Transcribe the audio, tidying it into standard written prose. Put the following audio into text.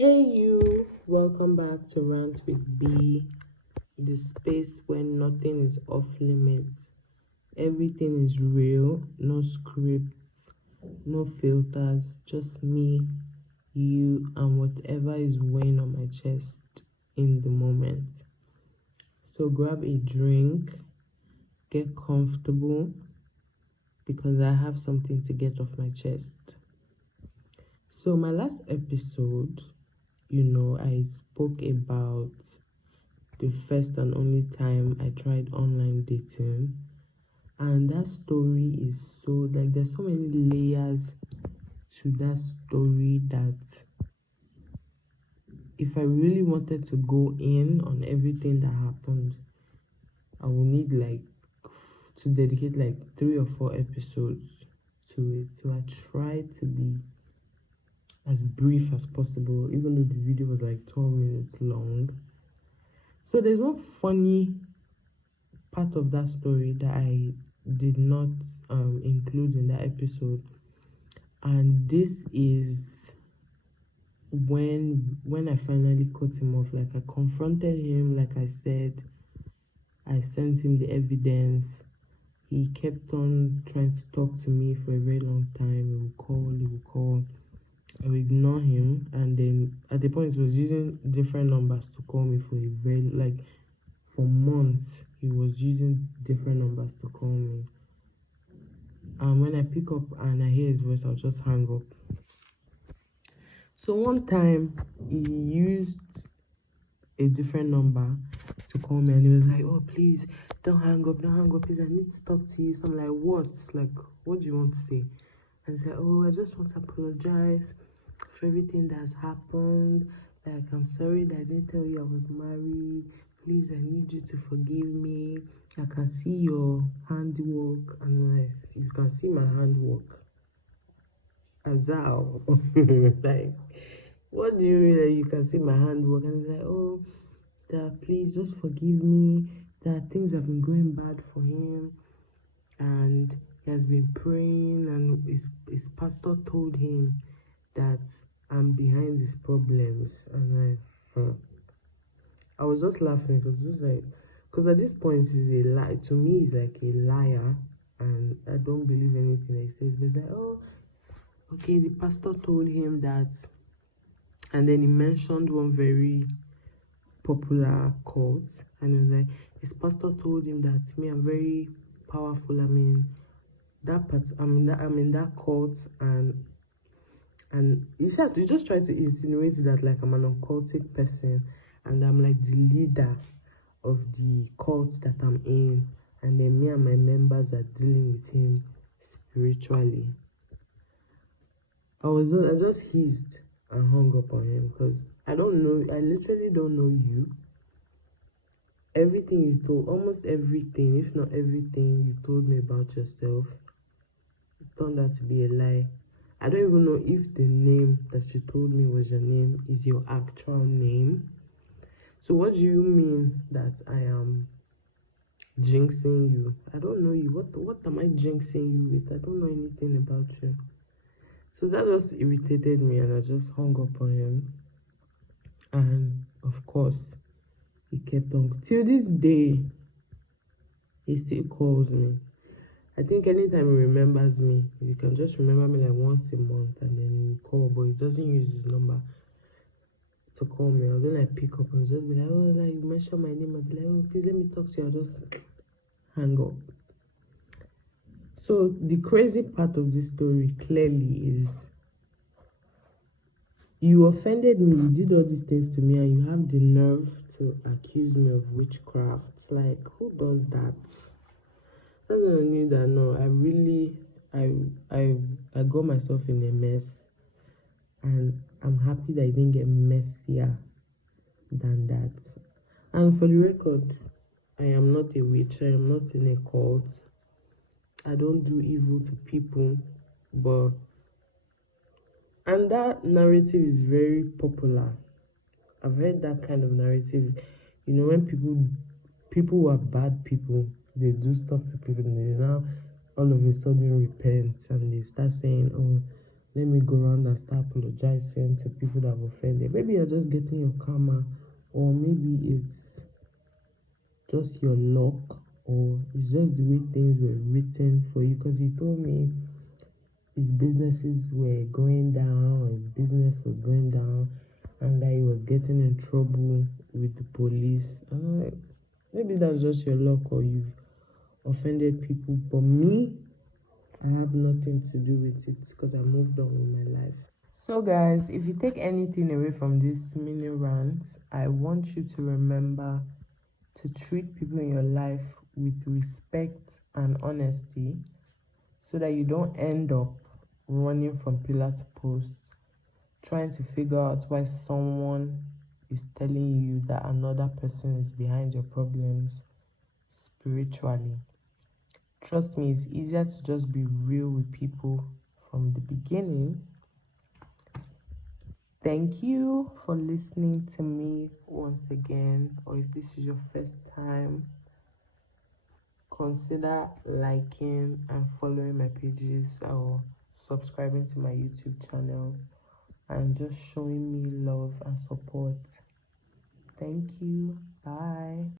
Hey you, welcome back to Rant with B, the space where nothing is off limits. Everything is real, no scripts, no filters, just me, you, and whatever is weighing on my chest in the moment. So grab a drink, get comfortable, because I have something to get off my chest. So, my last episode, I spoke about the first and only time I tried online dating. And that story is so, like, there's so many layers to that story that if I really wanted to go in on everything that happened, I will need to dedicate like 3 or 4 episodes to it. So I tried to be as brief as possible, even though the video was like 12 minutes long. So there's one funny part of that story that I did not include in that episode, and this is when I finally cut him off. Like, I confronted him, like I said, I sent him the evidence. He kept on trying to talk to me for a very long time. He would call. I would ignore him, and then at the point he was using different numbers to call me for a very, like, for months. He was using different numbers to call me, and when I pick up and I hear his voice, I'll just hang up. So one time he used a different number to call me, and he was like, "Oh, please don't hang up, please, I need to talk to you." So I'm like, "What? Like, what do you want to say?" And he said, "Oh, I just want to apologize for everything that's happened. Like, I'm sorry that I didn't tell you I was married. Please, I need you to forgive me. I can see your handwork." And you can see my handwork. Azal. Like, what do you mean that you can see my handwork? And he's like, "Oh, that please just forgive me. That things have been going bad for him, and he has been praying, and his pastor told him that I'm behind his problems." And I was just laughing because just like, because at this point he's a lie to me. He's like a liar, and I don't believe anything that he says. But it's like, "Oh, okay, the pastor told him that," and then he mentioned one very popular cult, and it was like his pastor told him that, "Me, I'm very powerful. I mean, that part, I'm in that cult," and he just tried to insinuate that like I'm an occultic person, and I'm like the leader of the cult that I'm in, and then me and my members are dealing with him spiritually. I just hissed and hung up on him because I don't know. I literally don't know you. Everything you told, almost everything, if not everything you told me about yourself, turned out to be a lie. I don't even know if the name that you told me was your name is your actual name. So what do you mean that I am jinxing you? I don't know you. What am I jinxing you with? I don't know anything about you. So that just irritated me, and I just hung up on him. And of course, he kept on till this day. He still calls me. I think anytime he remembers me, you can just remember me like once a month, and then he will call, but he doesn't use his number to call me. And then I pick up and just be like, "Oh, like, you mention my name," I'll be like, "Oh, please let me talk to you." I'll just hang up. So the crazy part of this story clearly is you offended me, you did all these things to me, and you have the nerve to accuse me of witchcraft. Like, who does that? I knew that. No, I really, I got myself in a mess, and I'm happy that I didn't get messier than that. And for the record, I am not a witch. I am not in a cult. I don't do evil to people, but and that narrative is very popular. I've heard that kind of narrative. When people who are bad people, they do stuff to people, and they now all of a sudden repent, and they start saying, "Oh, let me go around and start apologizing to people that have offended. Maybe you're just getting your karma, or maybe it's just your luck, or it's just the way things were written for you. Because he told me his businesses were going down, or his business was going down, and that he was getting in trouble with the police. And I'm like, maybe that's just your luck, or you've offended people. But me, I have nothing to do with it because I moved on with my life. So guys, if you take anything away from this mini rant, I want you to remember to treat people in your life with respect and honesty, so that you don't end up running from pillar to post, trying to figure out why someone is telling you that another person is behind your problems spiritually. Trust me, it's easier to just be real with people from the beginning. Thank you for listening to me once again, or if this is your first time, consider liking and following my pages, or subscribing to my YouTube channel, and just showing me love and support. Thank you. Bye.